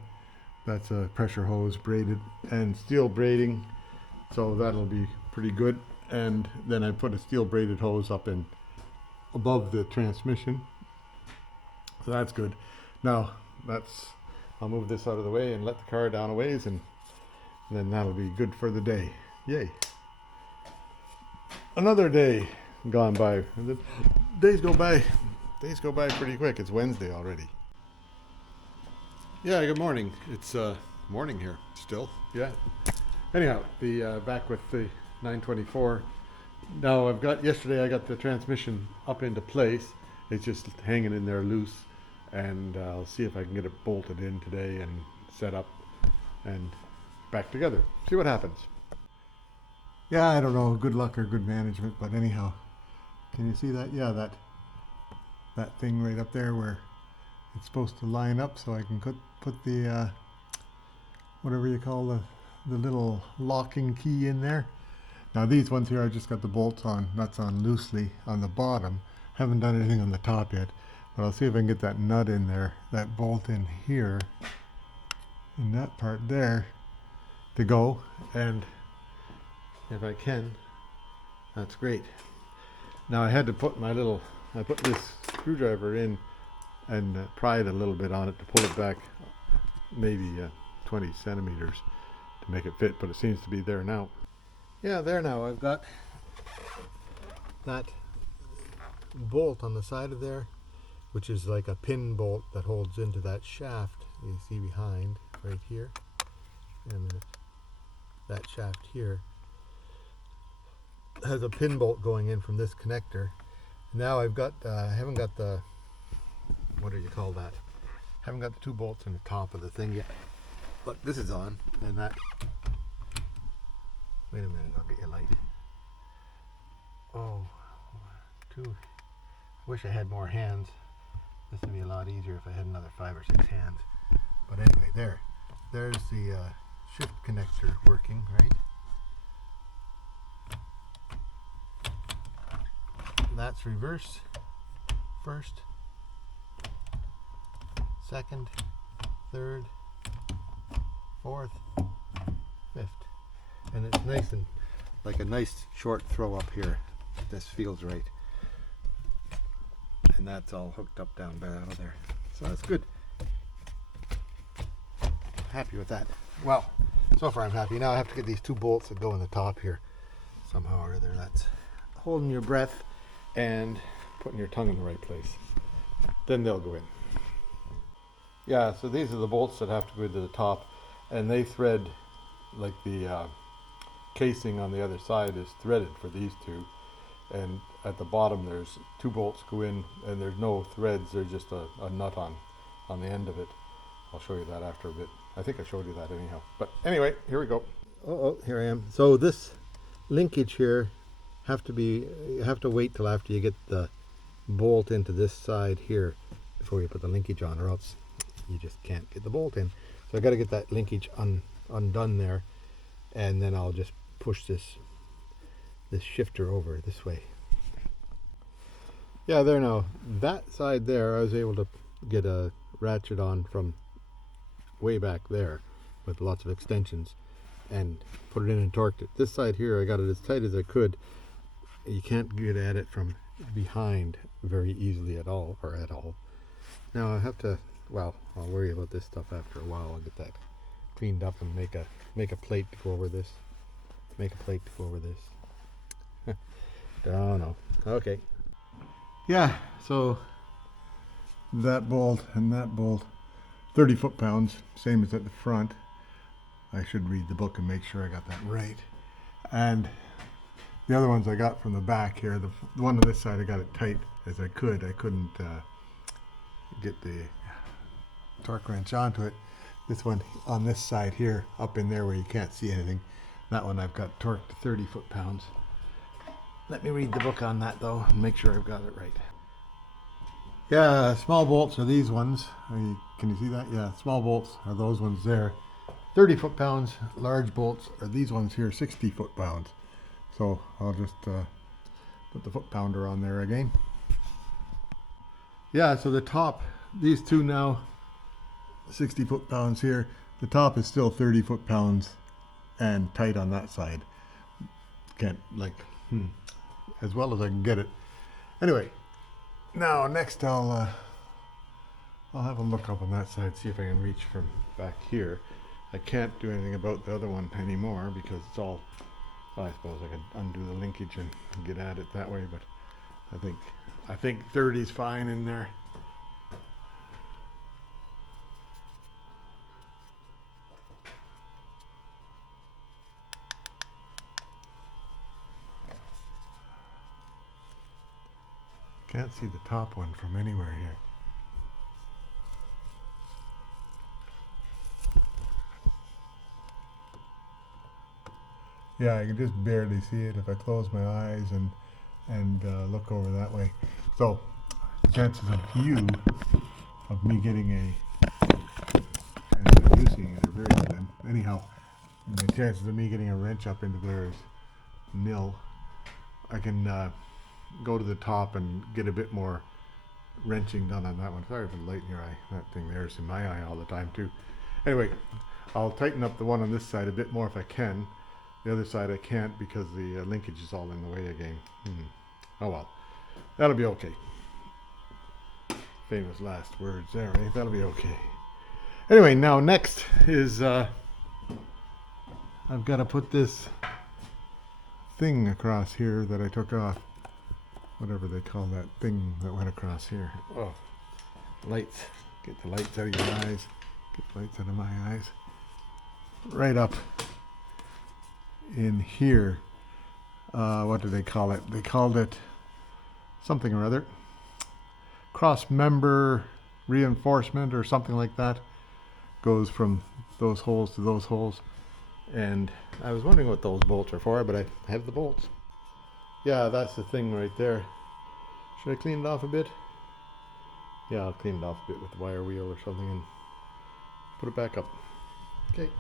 That's a pressure hose, braided and steel braiding. So that'll be pretty good. And then I put a steel braided hose up in above the transmission. So that's good. Now I'll move this out of the way and let the car down a ways, and then that'll be good for the day. Yay. Another day gone by. The days go by pretty quick. It's Wednesday already. Yeah, good morning. It's morning here still. Yeah. Anyhow, the back with the 924. Now yesterday I got the transmission up into place. It's just hanging in there loose, and I'll see if I can get it bolted in today and set up and back together. See what happens. Yeah, I don't know, good luck or good management, but anyhow, can you see that? Yeah, that thing right up there where it's supposed to line up, so I can put the whatever you call the little locking key in there. Now these ones here, I just got the bolts on, nuts on loosely on the bottom. Haven't done anything on the top yet, but I'll see if I can get that nut in there, that bolt in here, in that part there, to go. And if I can, that's great. Now I had to put I put this screwdriver in and pry it a little bit on it to pull it back maybe 20 centimeters to make it fit, but it seems to be there now. Yeah, there now. I've got that bolt on the side of there, which is like a pin bolt that holds into that shaft you see behind right here. And that shaft here has a pin bolt going in from this connector. Now I haven't got the, what do you call that? Haven't got the two bolts in the top of the thing yet. But this is on, and that, wait a minute, I'll get you a light. Oh, I wish I had more hands. This would be a lot easier if I had another 5 or 6 hands. But anyway, there's the shift connector working, right? That's reverse, first, second, third, fourth, fifth. And it's nice and like a nice short throw up here. This feels right. And that's all hooked up down out of there. So that's good. Happy with that. Well, so far I'm happy. Now I have to get these two bolts that go in the top here somehow or other. That's holding your breath and putting your tongue in the right place. Then they'll go in. Yeah, so these are the bolts that have to go to the top, and they thread like the casing on the other side is threaded for these two, and at the bottom there's 2 bolts go in, and there's no threads. There's just a nut on the end of it. I'll show you that after a bit. I think I showed you that anyhow. But anyway, here we go. Oh, here I am. So this linkage here you have to wait till after you get the bolt into this side here before you put the linkage on, or else you just can't get the bolt in. So I got to get that linkage undone there, and then I'll just push this shifter over this way. Yeah, there now. That side there, I was able to get a ratchet on from way back there with lots of extensions and put it in and torqued it. This side here, I got it as tight as I could. You can't get at it from behind very easily at all. Now I have to, well, I'll worry about this stuff after a while. I'll get that cleaned up and make a plate to go over this. Make a plate to go over this. Don't know. Okay. Yeah, so that bolt and that bolt, 30 foot-pounds, same as at the front. I should read the book and make sure I got that right. And the other ones I got from the back here, the one on this side I got it tight as I could. I couldn't get the torque wrench onto it. This one on this side here, up in there where you can't see anything, that one I've got torqued to 30 foot-pounds. Let me read the book on that though and make sure I've got it right. Yeah, small bolts are these ones. Can you see that? Yeah, small bolts are those ones there. 30 foot-pounds. Large bolts are these ones here, 60 foot-pounds. So I'll just put the foot-pounder on there again. Yeah, so the top, these two now, 60 foot-pounds here. The top is still 30 foot-pounds and tight on that side. Can't, like, as well as I can get it. Anyway, now next I'll have a look up on that side, see if I can reach from back here. I can't do anything about the other one anymore because it's all, well, I suppose I could undo the linkage and get at it that way, but I think 30 is fine in there. Can't see the top one from anywhere here. Yeah, I can just barely see it if I close my eyes and look over that way. So, chances of me getting and using it are very slim. Anyhow, the chances of me getting a wrench up into there is nil. I can go to the top and get a bit more wrenching done on that one. Sorry for the light in your eye. That thing there's in my eye all the time too. Anyway, I'll tighten up the one on this side a bit more if I can. The other side I can't because the linkage is all in the way again. Oh well, that'll be okay. Famous last words there, right? That'll be okay. Anyway, now next is I've got to put this thing across here that I took off. Whatever they call that thing that went across here. Oh, lights. Get the lights out of your eyes. Get the lights out of my eyes. Right up in here. What do they call it? They called it something or other. Cross member reinforcement or something like that. Goes from those holes to those holes. And I was wondering what those bolts are for, but I have the bolts. Yeah, that's the thing right there. Should I clean it off a bit? Yeah, I'll clean it off a bit with the wire wheel or something and put it back up. Okay.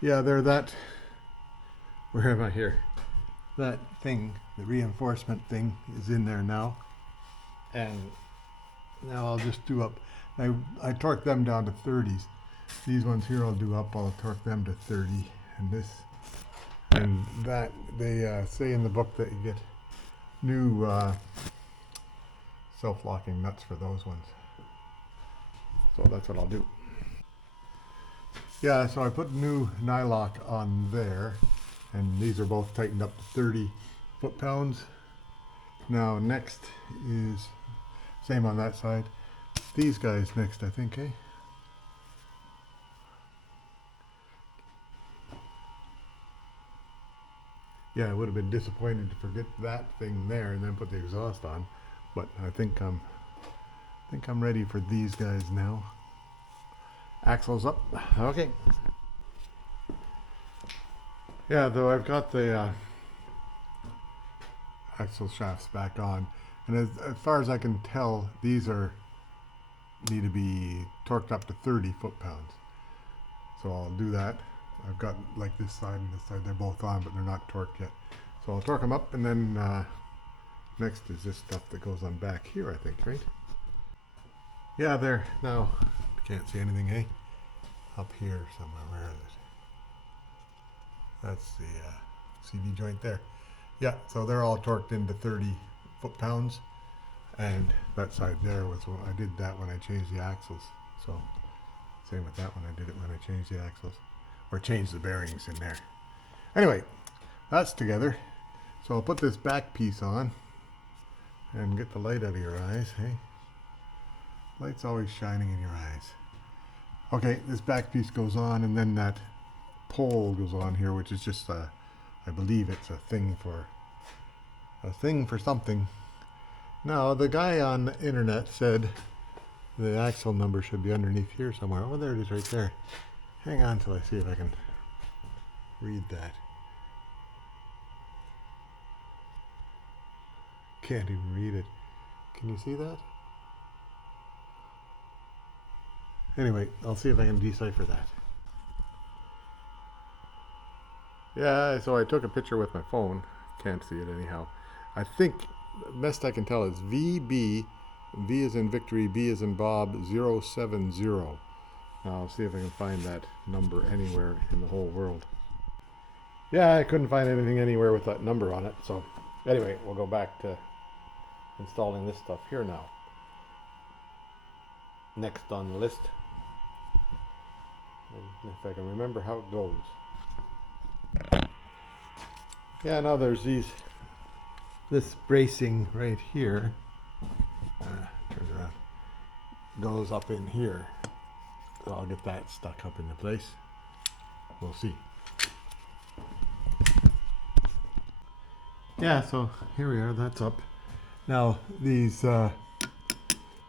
Yeah, there, that, where am I here? That thing, the reinforcement thing, is in there now. And now I'll just do up. I torque them down to 30s. These ones here I'll do up, I'll torque them to 30. And this, and that, they say in the book that you get new self-locking nuts for those ones. So that's what I'll do. Yeah, so I put new nylock on there, and these are both tightened up to 30 foot-pounds. Now next is, same on that side, these guys next, I think, eh? Yeah, I would have been disappointed to forget that thing there and then put the exhaust on, but I think I'm ready for these guys now. Axles up. Okay. Yeah, though I've got the axle shafts back on, and as far as I can tell, these need to be torqued up to 30 foot-pounds. So I'll do that. I've got like this side and this side, they're both on, but they're not torqued yet. So I'll torque them up, and then next is this stuff that goes on back here, I think, right? Yeah, there. Now, can't see anything, eh? Up here somewhere, where is it? That's the CD joint there. Yeah, so they're all torqued into 30 foot-pounds, and that side there was, I did that when I changed the axles. So Same with that one, I did it when I changed the axles. Or changed the bearings in there. Anyway, that's together. So I'll put this back piece on and get the light out of your eyes, hey? Light's always shining in your eyes. Okay, this back piece goes on, and then that pole goes on here, which is just a, I believe it's a thing for something. Now, the guy on the internet said the axle number should be underneath here somewhere. Oh, there it is right there. Hang on till I see if I can read that. Can't even read it. Can you see that? Anyway, I'll see if I can decipher that. Yeah, so I took a picture with my phone. Can't see it anyhow. I think, best I can tell, is VB, V as in Victory, B as in Bob, 070. Now I'll see if I can find that number anywhere in the whole world. Yeah, I couldn't find anything anywhere with that number on it. So anyway, we'll go back to installing this stuff here now. Next on the list. And if I can remember how it goes. Yeah, now there's this bracing right here. Turn around. Goes up in here. So I'll get that stuck up into place. We'll see. Yeah, so here we are, that's up. Now these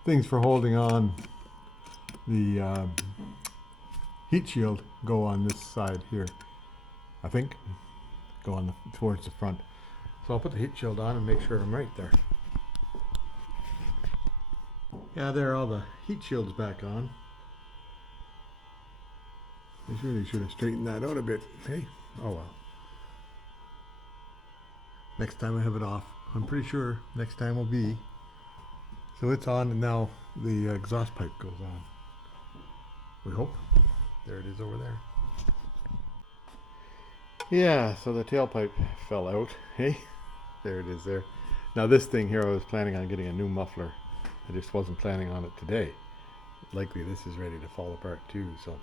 things for holding on the heat shield go on this side here, I think. Go on towards the front. So I'll put the heat shield on and make sure I'm right there. Yeah, there, all the heat shield's back on. I really should have straightened that out a bit. Hey, oh well. Next time I have it off. I'm pretty sure next time will be. So it's on, and now the exhaust pipe goes on. We hope. There it is over there. Yeah, so the tailpipe fell out. Hey, there it is there. Now this thing here, I was planning on getting a new muffler. I just wasn't planning on it today. Likely this is ready to fall apart too, so.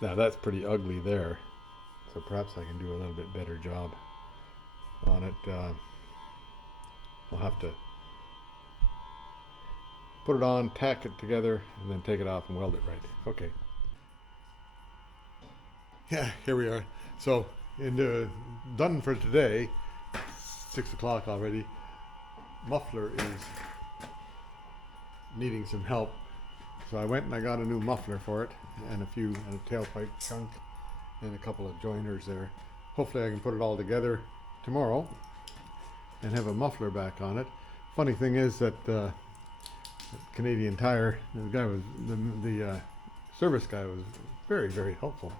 Now that's pretty ugly there. So perhaps I can do a little bit better job on it. I'll have to put it on, tack it together, and then take it off and weld it right. Okay. Yeah, here we are. So, done for today. 6 o'clock already. Muffler is needing some help. So I went and I got a new muffler for it, and a tailpipe chunk, and a couple of joiners there. Hopefully I can put it all together tomorrow and have a muffler back on it. Funny thing is that Canadian Tire, the service guy was very, very helpful.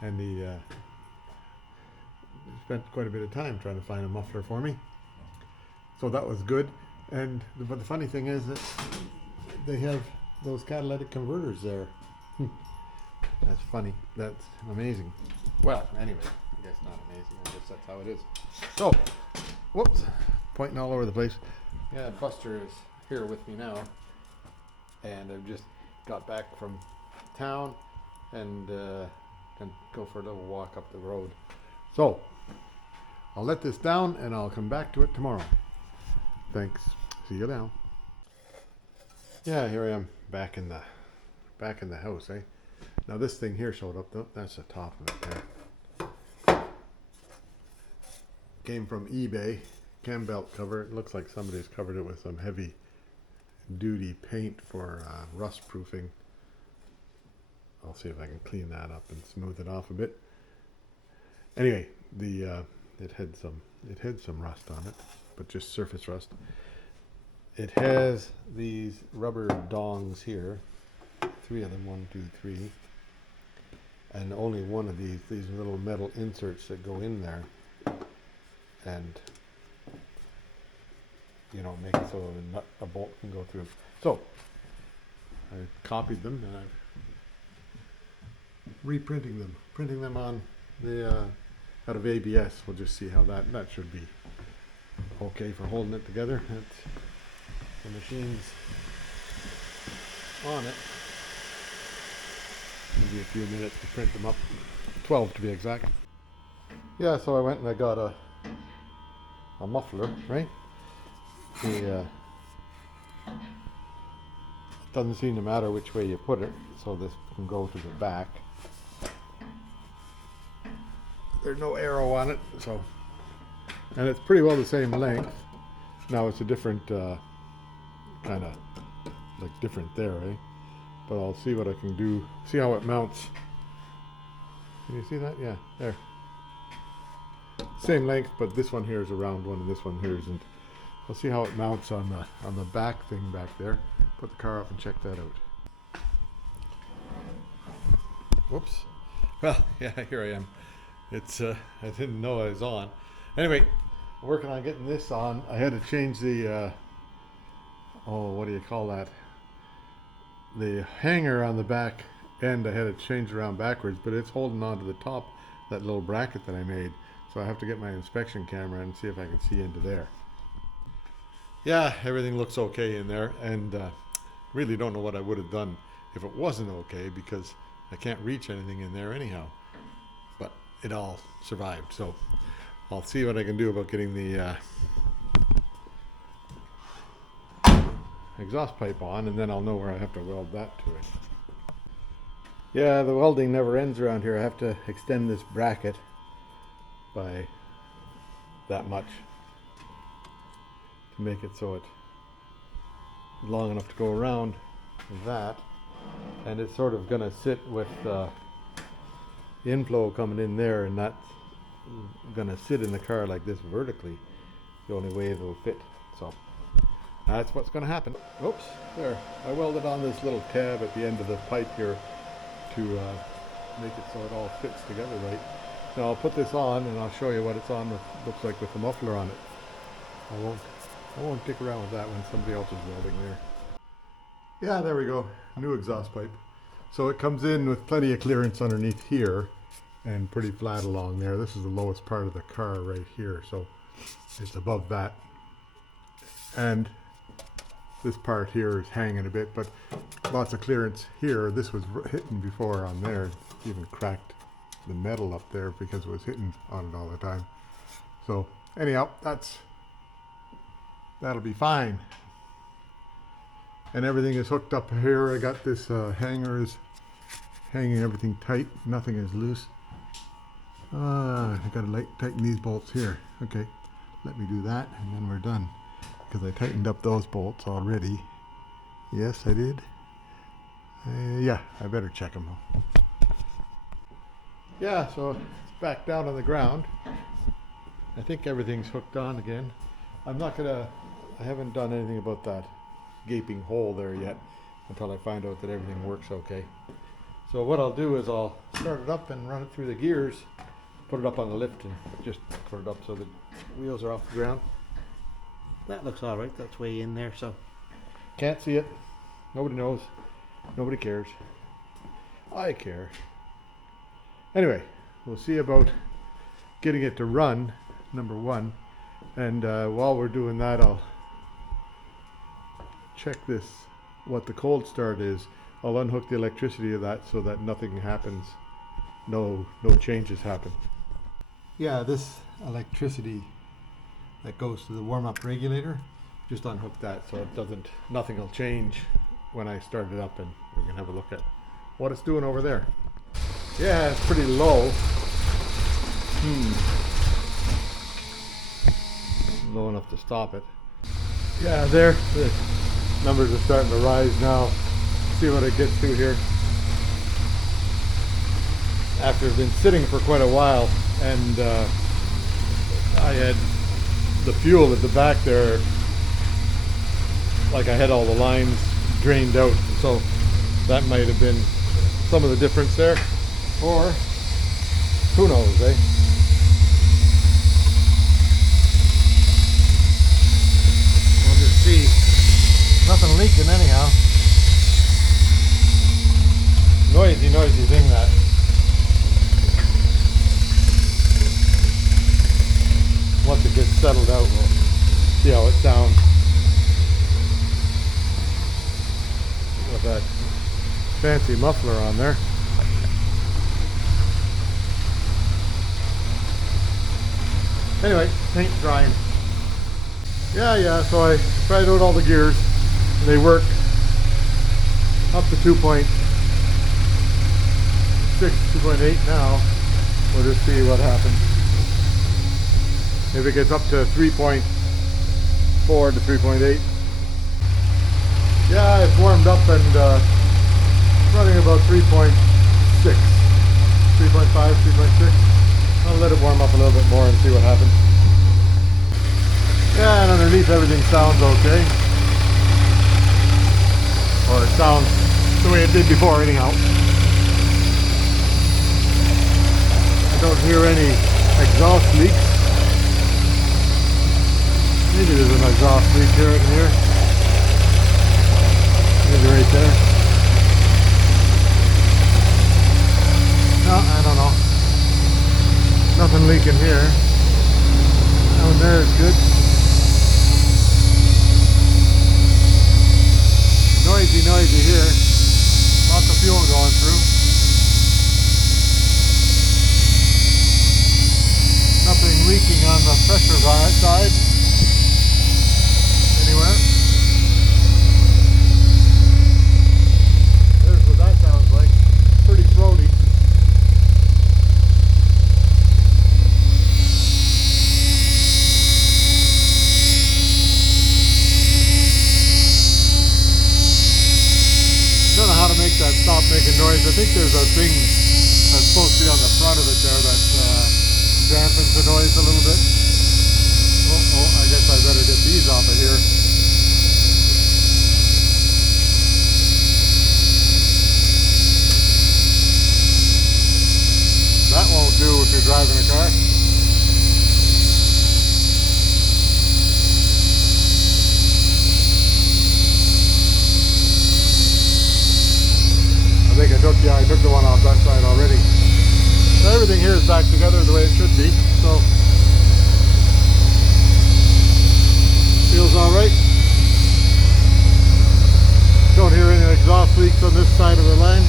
And he spent quite a bit of time trying to find a muffler for me. So that was good. But the funny thing is that they have those catalytic converters there. That's funny. That's amazing. Well, anyway, I guess not amazing. I guess that's how it is. So, whoops, pointing all over the place. Yeah, Buster is here with me now. And I've just got back from town and can go for a little walk up the road. So I'll let this down and I'll come back to it tomorrow. Thanks. See you now. Yeah, here I am back in the house, eh? Now this thing here showed up though. That's the top of it there. Came from eBay. Cam belt cover. It looks like somebody's covered it with some heavy duty paint for rust proofing. I'll see if I can clean that up and smooth it off a bit. Anyway, it had some rust on it, but just surface rust. It has these rubber dongs here, 3 of them, 1, 2, 3, and only one of these little metal inserts that go in there, and make it so a bolt can go through. So I copied them and I've printing them on the out of ABS. We'll just see how that should be okay for holding it together. That's the machine's on it. maybe a few minutes to print them up, 12 to be exact. Yeah, so I went and I got a muffler, right? The doesn't seem to matter which way you put it, so this can go to the back. There's no arrow on it, so, and it's pretty well the same length. Now it's a different kind of like different there, eh? But I'll see what I can do. See how it mounts. Can you see that? Yeah, there. Same length, but this one here is a round one and this one here isn't. I'll see how it mounts on the back thing back there. Put the car up and check that out. Whoops. Well, yeah, here I am. It's I didn't know I was on. Anyway, working on getting this on. I had to change the what do you call that? The hanger on the back end. I had to change around backwards, but it's holding on to the top, that little bracket that I made. So I have to get my inspection camera and see if I can see into there. Yeah, everything looks okay in there, and really don't know what I would have done if it wasn't okay, because I can't reach anything in there anyhow. But it all survived, so I'll see what I can do about getting the exhaust pipe on, and then I'll know where I have to weld that to it. Yeah, the welding never ends around here. I have to extend this bracket by that much to make it so it's long enough to go around that, and it's sort of gonna sit with the inflow coming in there, and that's gonna sit in the car like this vertically, the only way it'll fit. So that's what's gonna happen. Oops, there, I welded on this little tab at the end of the pipe here to make it so it all fits together right. Now I'll put this on and I'll show you what it's on with, looks like with the muffler on it. I won't dick around with that when somebody else is welding there. Yeah, there we go, new exhaust pipe. So it comes in with plenty of clearance underneath here and pretty flat along there. This is the lowest part of the car right here, so it's above that. And this part here is hanging a bit, but lots of clearance here. This was hitting before on there. It even cracked the metal up there because it was hitting on it all the time. So anyhow, that'll be fine. And everything is hooked up here. I got this hanger is hanging everything tight. Nothing is loose. I gotta tighten these bolts here. Okay, let me do that and then we're done. Because I tightened up those bolts already. Yes, I did. Yeah, I better check them. Yeah, so it's back down on the ground. I think everything's hooked on again. I haven't done anything about that gaping hole there yet until I find out that everything works okay. So what I'll do is I'll start it up and run it through the gears, put it up on the lift and just put it up so the wheels are off the ground. That looks alright, that's way in there, so. Can't see it. Nobody knows. Nobody cares. I care. Anyway, we'll see about getting it to run, number one. And while we're doing that, I'll check this, what the cold start is. I'll unhook the electricity of that so that nothing happens. No changes happen. Yeah, this electricity that goes to the warm-up regulator, just unhook that so it nothing will change when I start it up, and we can have a look at what it's doing over there. Yeah, it's pretty low. Low enough to stop it. Yeah, there, the numbers are starting to rise now. See what it gets to here. After it's been sitting for quite a while, and I had the fuel at the back there, like I had all the lines drained out, so that might have been some of the difference there, or who knows, eh? We'll just see. Nothing leaking anyhow. Noisy thing that. Once it gets settled out, we'll see how it sounds with that fancy muffler on there. Anyway, paint drying. Yeah, so I tried out all the gears. They work up to 2.6, 2.8 now. We'll just see what happens. If it gets up to 3.4 to 3.8. Yeah, it's warmed up and running about 3.6, 3.5, 3.6. I'll let it warm up a little bit more and see what happens. Yeah, and underneath everything sounds okay. Or it sounds the way it did before anyhow. I don't hear any exhaust leaks. Maybe there's an exhaust leak here and here. Maybe right there. No, I don't know. Nothing leaking here. Down there is good. Noisy here. Lots of fuel going through. Nothing leaking on the pressure side. Anywhere. There's what that sounds like. Pretty throaty. Don't know how to make that stop making noise. I think there's a thing that's supposed to be on the front of it there that dampens the noise a little bit. Oh, I guess I better get these off of here. That won't do if you're driving a car. I took the one off that side already. So everything here is back together the way it should be. So feels alright. Don't hear any exhaust leaks on this side of the line.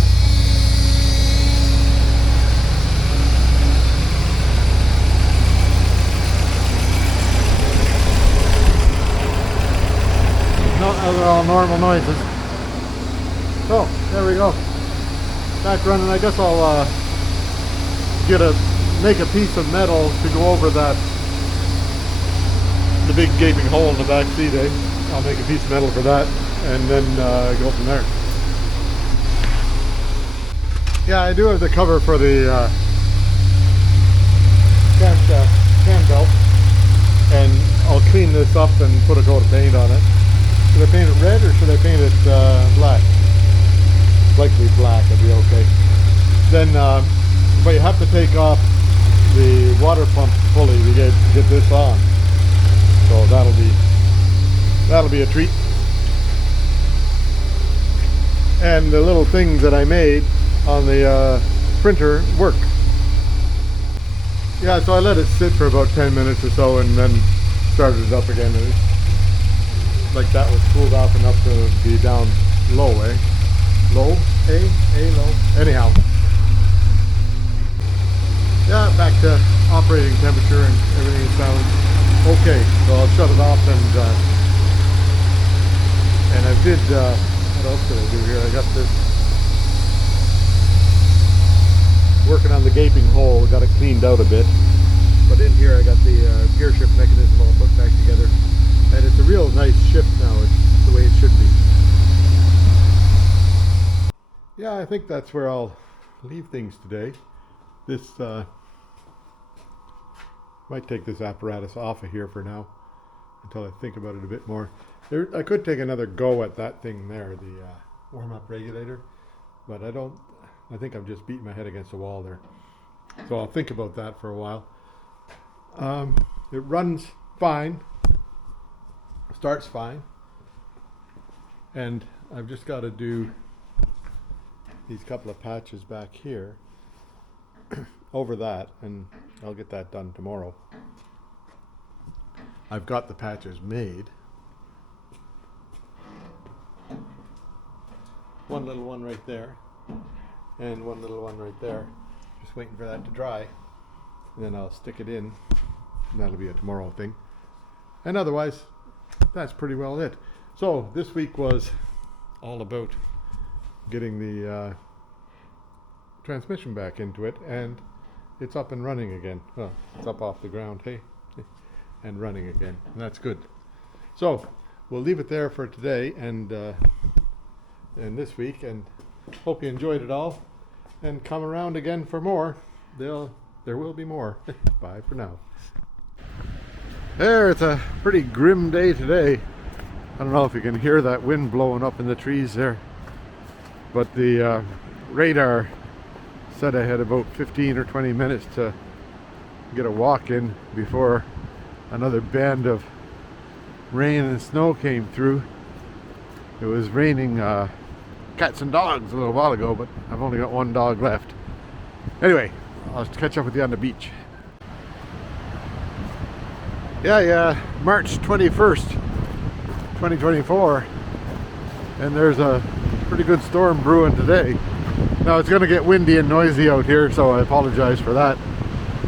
No, those are all normal noises. So there we go. Back running. I guess I'll make a piece of metal to go over the big gaping hole in the back seat. I'll make a piece of metal for that, and then go from there. Yeah, I do have the cover for the cam belt, and I'll clean this up and put a coat of paint on it. Should I paint it red or should I paint it black? Likely black would be okay. Then, but you have to take off the water pump fully to get this on. So that'll be a treat. And the little things that I made on the printer work. Yeah, so I let it sit for about 10 minutes or so and then started it up again. Like that was cooled off enough to be down low, eh? Low? Low. Anyhow. Yeah, back to operating temperature and everything sounds okay. So I'll shut it off and I did, what else did I do here? I got this, working on the gaping hole, got it cleaned out a bit. But in here I got the gear shift mechanism all put back together. And it's a real nice shift now. It's the way it should be. Yeah, I think that's where I'll leave things today. This might take this apparatus off of here for now until I think about it a bit more. I could take another go at that thing there, the warm-up regulator, but I think I'm just beating my head against the wall there. So I'll think about that for a while. It runs fine, starts fine, and I've just got to do these couple of patches back here over that, and I'll get that done tomorrow. I've got the patches made. One little one right there and one little one right there. Just waiting for that to dry, and then I'll stick it in that'll be a tomorrow thing. And otherwise, that's pretty well it. So this week was all about getting the transmission back into it, and it's up and running again. Well, it's up off the ground, hey, and running again, and that's good. So we'll leave it there for today and this week, and hope you enjoyed it all, and come around again for more. There will be more. Bye for now. There, it's a pretty grim day today. I don't know if you can hear that wind blowing up in the trees there, but the radar said I had about 15 or 20 minutes to get a walk in before another band of rain and snow came through. It was raining cats and dogs a little while ago, but I've only got one dog left. Anyway, I'll catch up with you on the beach. Yeah, March 21st, 2024, and there's a pretty good storm brewing today. Now it's going to get windy and noisy out here, so I apologize for that,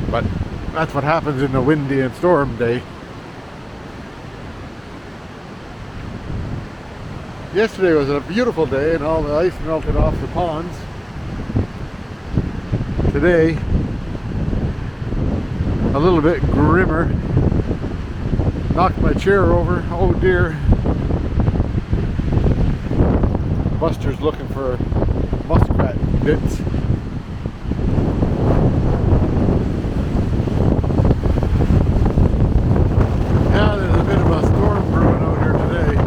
but that's what happens in a windy and storm day. Yesterday was a beautiful day and all the ice melted off the ponds. Today, a little bit grimmer. Knocked my chair over, oh dear. Buster's looking for muskrat bits. Yeah, there's a bit of a storm brewing out here today.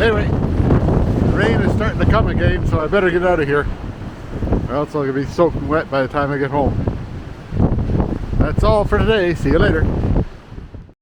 Anyway, the rain is starting to come again, so I better get out of here, or else I'll be soaking wet by the time I get home. That's all for today. See you later.